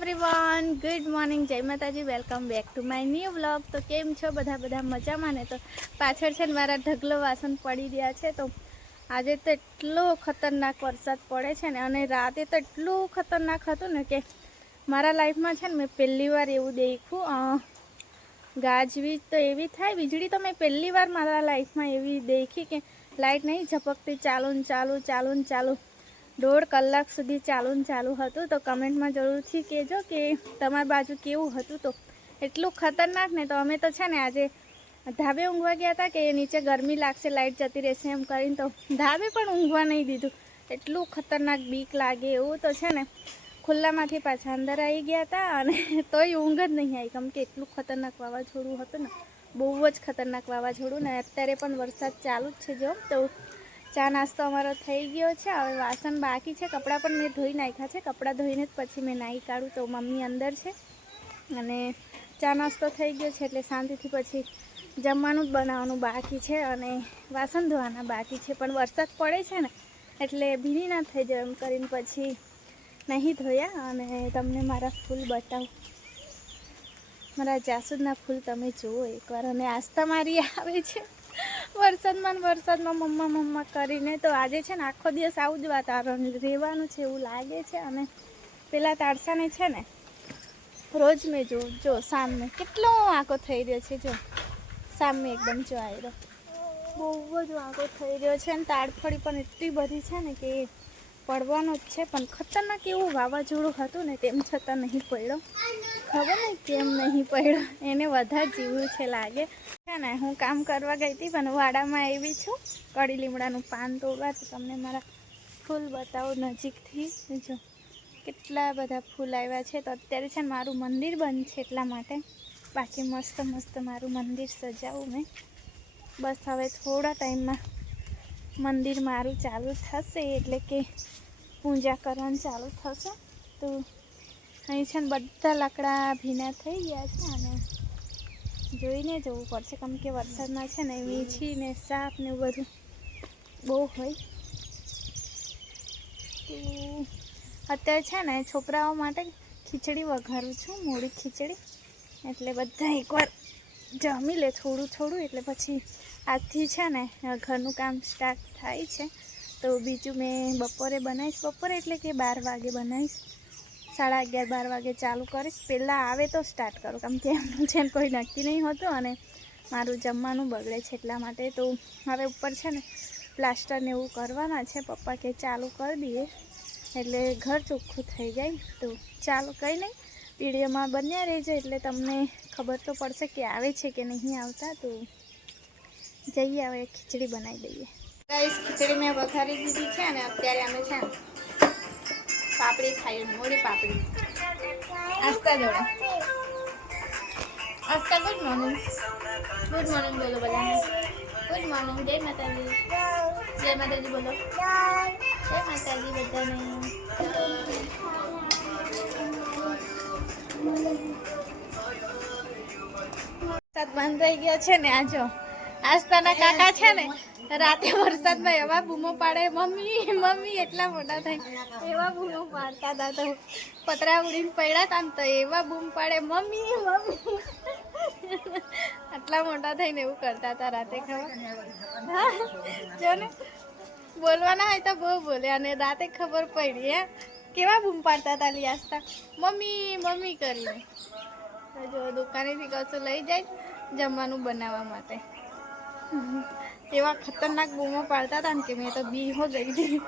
Everyone, good morning, જય માતાજી, welcome back to my new vlog. તો કેમ છો બધા મજામાં ને? તો પાછળ છે ને મારા ઢગલો વાસણ પડી રહ્યા છે। તો આજે તો એટલો ખતરનાક વરસાદ પડે છે ને, અને રાતે તો એટલું ખતરનાક હતું ને કે મારા લાઈફમાં છે ને મેં પહેલી વાર એવું દેખ્યું। ગાજવીજ તો એવી થાય, વીજળી તો મેં પહેલી વાર મારા લાઈફમાં એવી દેખી કે લાઇટ નહીં ઝપકતી, ચાલુ ને ચાલુ 1.5 કલાક સુધી ચાલુ હતું। તો કમેન્ટમાં જરૂરથી કહેજો કે તમારી બાજુ કેવું હતું। તો એટલું ખતરનાક ને, તો અમે તો છે ને આજે ધાબે ઊંઘવા ગયા હતા કે નીચે ગરમી લાગશે, લાઇટ જતી રહેશે એમ કરીને, તો ધાબે પણ ઊંઘવા નહીં દીધું। એટલું ખતરનાક બીક લાગે એવું તો છે ને ખુલ્લામાંથી પાછા અંદર આવી ગયા હતા, અને તોય ઊંઘ જ નહીં આવી, કેમ કે એટલું ખતરનાક વાવાઝોડું હતું ને, બહુ જ ખતરનાક વાવાઝોડું ને। અત્યારે પણ વરસાદ ચાલુ જ છે જો। તો ચા નાસ્તો અમારો થઈ ગયો છે, હવે વાસણ બાકી છે, કપડાં પણ મેં ધોઈ નાખ્યા છે। કપડાં ધોઈને જ પછી મેં નાહી કાઢું, તો મમ્મી અંદર છે અને ચા નાસ્તો થઈ ગયો છે એટલે શાંતિથી પછી જમવાનું જ બનાવવાનું બાકી છે અને વાસણ ધોવાના બાકી છે। પણ વરસાદ પડે છે ને એટલે ભીની ના થઈ જાય એમ કરીને પછી નહીં ધોયા। અને તમને મારા ફૂલ બતાવું, મારા જાસૂદના ફૂલ તમે જુઓ એકવાર। અને આસ્થા મારી આવે છે વરસાદમાં મમ્મા કરીને। તો આજે છે ને આખો દિવસ આવું જ વાતાવરણ રહેવાનું છે એવું લાગે છે। અને પેલા તારસાને છે ને રોજ મેં જો સામે કેટલો વાંકો થઈ રહ્યો છે, જો સામે એકદમ જો આવ્યો, બહુ જ વાંકો થઈ રહ્યો છે। અને તાડફળી પણ એટલી બધી છે ને કે પડવાનો જ છે, પણ ખતરનાક એવું વાવાઝોડું હતું ને તેમ છતાં નહીં પડ્યો, ખબર નહીં કેમ નહીં પડ્યો, એને વધારે જીવું છે લાગે છે ને। હું કામ કરવા ગઈ હતી પણ વાડામાં આવી છું કડી લીમડાનું પાન તોડવા। તો તમને મારા ફૂલ બતાવો નજીકથી, જો કેટલા બધા ફૂલ આવ્યા છે। તો અત્યારે છે ને મારું મંદિર બંધ છે એટલા માટે, બાકી મસ્ત મારું મંદિર સજાવું મેં। બસ હવે થોડા ટાઈમમાં મંદિર મારું ચાલુ થશે, એટલે કે પૂજા કરવાનું ચાલુ થશે। તો અહીં છે ને બધા લાકડા ભીના થઈ ગયા છે, અને જોઈને જવું પડશે, કેમ કે વરસાદમાં છે ને વીંછી ને સાપ ને એવું બધું બહુ હોય। તો અત્યારે છે ને છોકરાઓ માટે ખીચડી વઘારું છું, મોડી ખીચડી, એટલે બધા એકવાર જમી લે થોડું, એટલે પછી આજથી છે ને ઘરનું કામ સ્ટાર્ટ થાય છે। તો બીજું મેં બપોરે બનાવીશ, બપોરે એટલે કે 12 વાગે બનાવીશ, 11:30-12 વાગે ચાલુ કરીશ। પહેલાં આવે તો સ્ટાર્ટ કરું, કેમ કે એમનું છે ને કોઈ નક્કી નહીં હોતું અને મારું જમવાનું બગડે છે એટલા માટે। તો હવે ઉપર છે ને પ્લાસ્ટર ને એવું કરવાના છે, પપ્પા કે ચાલુ કરી દઈએ એટલે ઘર ચોખ્ખું થઈ જાય। તો ચાલો કંઈ નહીં, વિડીયોમાં બન્યા રહેજો એટલે તમને ખબર તો પડશે કે આવે છે કે નહીં આવતા। તો જઈએ હવે ખીચડી બનાવી દઈએ। ગાઈસ, ખીચડી મેં વઘારી દીધી છે અને અત્યારે અમે છે ને પાપડી ખાઈએ, મોડી પાપડી। આસ્તા જોડે આસ્તા ગુડ મોર્નિંગ બોલો બધાને, ગુડ મોર્નિંગ, જય માતાજી બોલો, જય માતાજી બધાને। વરસાદ બંધ થઈ ગયો છે ને, આજો આસ્તાના કાકા છે ને રાતે વરસાદમાં એવા બૂમો પાડે, મમ્મી એટલા મોટા થઈ એવા બૂમો પાડતા હતા। તો પતરા ઉડીને પડ્યા હતા ને, તો એવા બૂમ પાડે મમ્મી આટલા મોટા થઈને એવું કરતા હતા રાતે, ખબર? જો ને બોલવાના હોય તો બહુ બોલે, અને રાતે ખબર પડી કેવા બૂમ પાડતા હતા લિયાસતા, મમ્મી કરીને। જો દુકાનેથી કશું લઈ જાય જમવાનું બનાવવા માટે, એવા ખતરનાક બૂમો પાડતા હતા ને કે મેં તો બી હો ગઈ હતી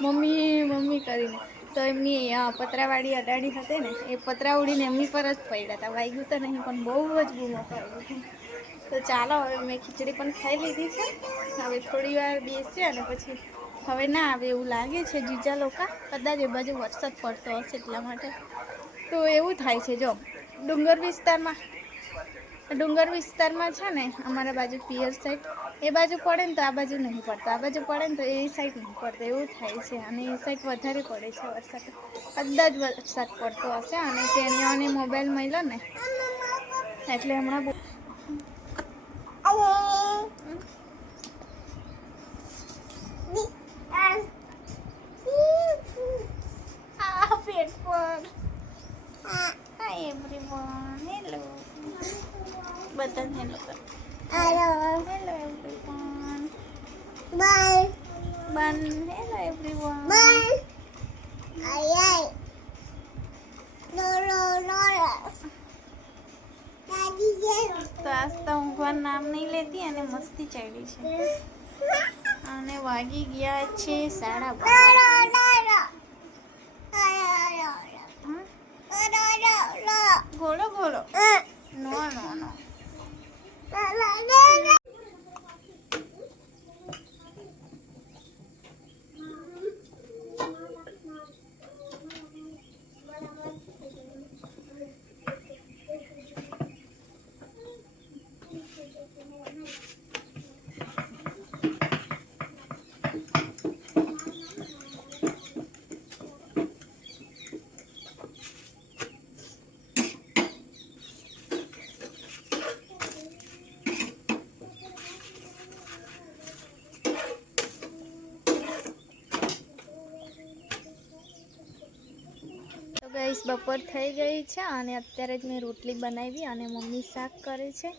મમ્મી કરીને। તો એમની પતરાવાળી અડાડી હતી ને, એ પતરા ઉડીને એમની પર જ પડ્યા હતા, વાગ્યું તો નહીં પણ બહુ જ બૂમો પાડી હતી। તો ચાલો હવે મેં ખીચડી પણ ખાઈ લીધી છે, હવે થોડી વાર બેસીએ અને પછી હવે ના આવે એવું લાગે છે, જીજા લોકો કદાચ એ બાજુ વરસાદ પડતો હશે એટલા માટે। તો એવું થાય છે, જો ડુંગર વિસ્તારમાં છે ને અમારા બાજુ પિયર સાઈડ એ બાજુ પડે ને તો આ બાજુ નહીં પડતો, આ બાજુ પડે ને તો એ સાઈડ નહીં પડતો, એવું થાય છે। અને એ સાઈડ વધારે પડે છે વરસાદ, કદાચ વરસાદ પડતો હશે। અને તેણીઓને મોબાઈલ મળ્યો ને એટલે હમણાં બહુ પેટ પર હેલો એવરીવન. તો આજ તો ઊંઘવાનું નામ નહીં લેતી અને મસ્તી ચાલી છે. અને વાગી ગયા છે 12:30. ગોળો ગોળો નો નો નો. ગાઈસ બપોર થઈ ગઈ છે અને અત્યારે જ મેં રોટલી બનાવી અને મમ્મી શાક કરે છે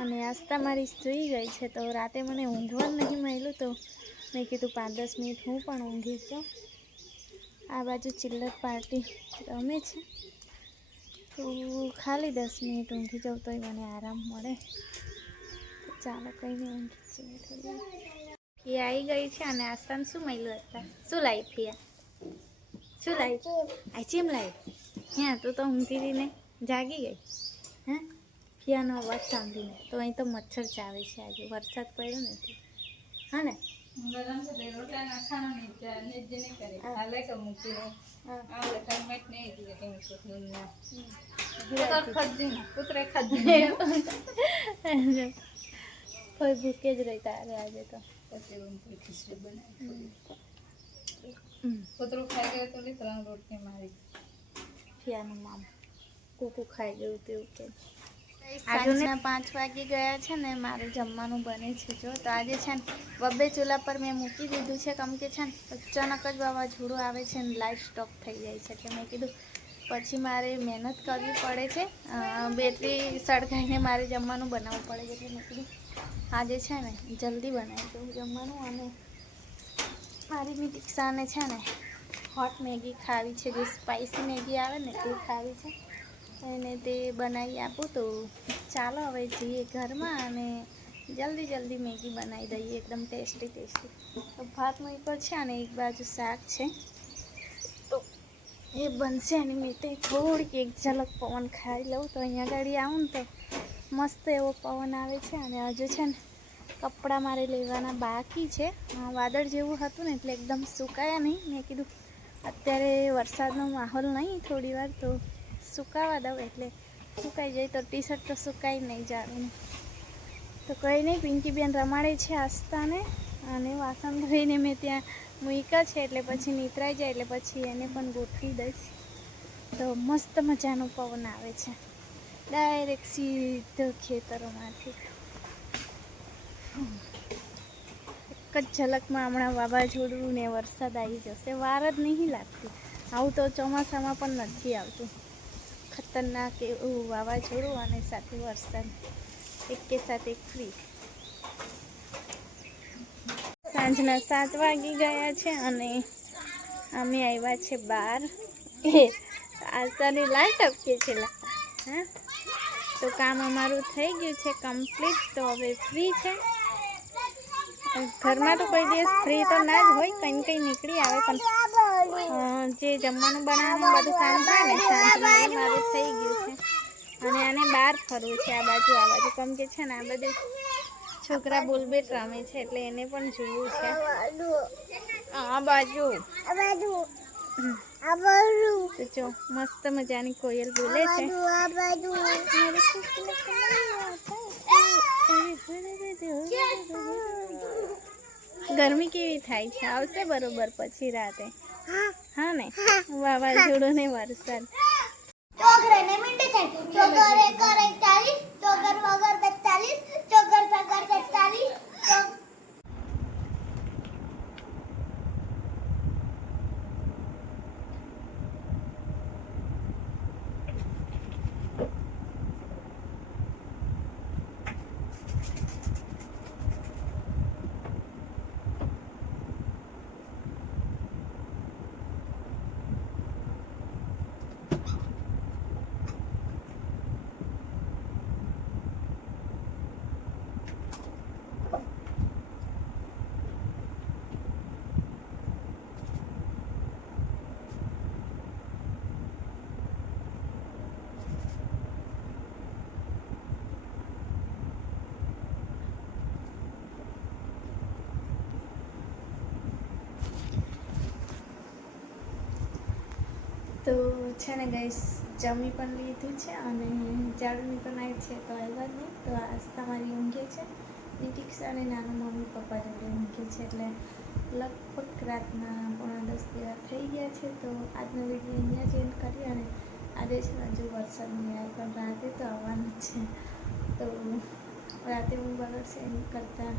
અને આસ્તા મારી સૂઈ ગઈ છે. તો રાતે મને ઊંઘવાનું નહીં મળ્યું તો મેં કીધું 5-10 મિનિટ હું પણ ઊંઘી જાઉં. આ બાજુ ચિલ્લર પાર્ટી રમે છે તો ખાલી 10 મિનિટ ઊંઘી જાઉં તોય મને આરામ મળે. ચાલો કંઈ નહીં ઊંઘી જઈએ થોડી. ફિયા આવી ગઈ છે અને આસ્તાને શું મળ્યું? આસ્તા શું લાવી? ફિયા શું લાવી? આઈસ્ક્રીમ લાવી. હા તું તો ઊંઘતી હતી ને જાગી ગઈ. હા ફિયાનો અવાજ સાંભળીને. તો અહીં તો મચ્છર ચાવે છે આજે વરસાદ પડ્યો ને. હા ને કોઈ ભૂકે જ રહી તારે આજે તો. કૂતરું ખાઈ ગયું તો 3 રોટલી મારી. ફિયાનું મામ કૂકું ખાઈ ગયું તેવું કે. આજના 5 વાગી ગયા છે ને મારું જમવાનું બને છે. જો તો આજે છે ને 2 ચૂલા પર મેં મૂકી દીધું છે કેમ કે છે ને અચાનક જ વાવાઝોડું આવે છે ને લાઇટ સ્ટોપ થઈ જાય છે. એટલે મેં કીધું પછી મારે મહેનત કરવી પડે છે, બેટરી સળગાઈને મારે જમવાનું બનાવવું પડે છે. એટલે મેં કીધું આજે છે ને જલ્દી બનાવી દઉં જમવાનું. અને મારી મિતિક્ષાને છે ને હોટ મેગી ખાવી છે, જે સ્પાઇસી મેગી આવે ને તે ખાવી છે અને તે બનાવી આપું. તો ચાલો હવે જઈએ ઘરમાં અને જલ્દી મેગી બનાવી દઈએ એકદમ ટેસ્ટી. તો ભાત મૂક્યો છે અને એક બાજુ શાક છે તો એ બનશે. અને મેં તે થોડીક એક ઝલક પવન ખાઈ લઉં. તો અહીંયા ગાડી આવું ને તો મસ્ત એવો પવન આવે છે. અને હજુ છે ને કપડાં મારે લેવાના બાકી છે. વાદળ જેવું હતું ને એટલે એકદમ સુકાયા નહીં. મેં કીધું અત્યારે વરસાદનો માહોલ નહીં, થોડી વાર તો સુકાવા દઉં એટલે સુકાઈ જાય. તો ટી શર્ટ તો સુકાઈ નહીં જાડું. તો કંઈ નહીં, પિંકીબેન રમાડે છે આસ્તાને અને વાસણ ધોઈને મેં ત્યાં મૂક્યા છે એટલે પછી નીતરાઈ જાય એટલે પછી એને પણ ગોઠવી દઈશ. તો મસ્ત મજાનો પવન આવે છે ડાયરેક્ટ સીધો ખેતરોમાંથી. એક જ ઝલકમાં હમણાં વાવાઝોડું ને વરસાદ આવી જશે. વાર જ નહીં લાગતી. આવું તો ચોમાસામાં પણ નથી આવતું. ખતરનાક એવું વાવાઝોડું અને સાથે વરસાદ એક કે સાથે એક ફ્રી. સાંજના 7 વાગી ગયા છે અને અમે આવ્યા છે બહાર. આસ્તાની લાઈટ ટપકે છે. હા તો કામ અમારું થઈ ગયું છે કમ્પ્લીટ. તો હવે ફ્રી છે. ઘરમાં તો કોઈ દિવસ ફ્રી તો ના જ હોય, કંઈ નીકળી આવે. પણ જે જમવાનું બનાવવાનું બધું કામ હોય ને સાંજમાં મારું થઈ ગયું છે. અને આને બહાર ફરવું છે આ બાજુ કેમ કે છે ને આ બધું છોકરા બોલબેટ રમે છે એટલે એને પણ જોવું છે. આ બાજુ તો જો મસ્ત મજાની કોયલ બોલે છે. ગરમી કેવી થાય છે? આવશે બરોબર પછી રાતે. હા ને વાવાઝોડું ને વરસાદ. તો છે ને ગાઈસ જમી પણ લીધું છે અને જાડુની તો નાઈટ છે તો આવ્યા જ નહીં. તો આજ તમારી ઊંઘે છે નિતિક્ષા અને નાનું મમ્મી પપ્પા જોડે ઊંઘે છે એટલે લગભગ રાતના 9:30 જેવા થઈ ગયા છે. તો આજનો વિડીયો અહીંયા જ એન્ડ કરી અને આજે છે ને હજુ વરસાદ નહીં આવે પણ રાતે તો આવવાનું જ છે. તો રાતે ઊંઘ બગડશે એમ કરતાં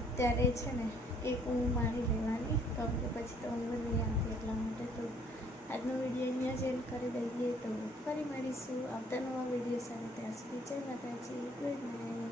અત્યારે છે ને એક ઊંઘ મારી લેવાની તો કે પછી તો ઊંઘ નહીં આવતી એટલા માટે. તો આજનો વિડીયો અહીંયા જ એન્ડ કરી દઈએ. તો ફરી મળીશું આવતા નવા વિડીયો સાથે. ત્યાં સુધી જય માતાજી, ગુડ નાઇટ.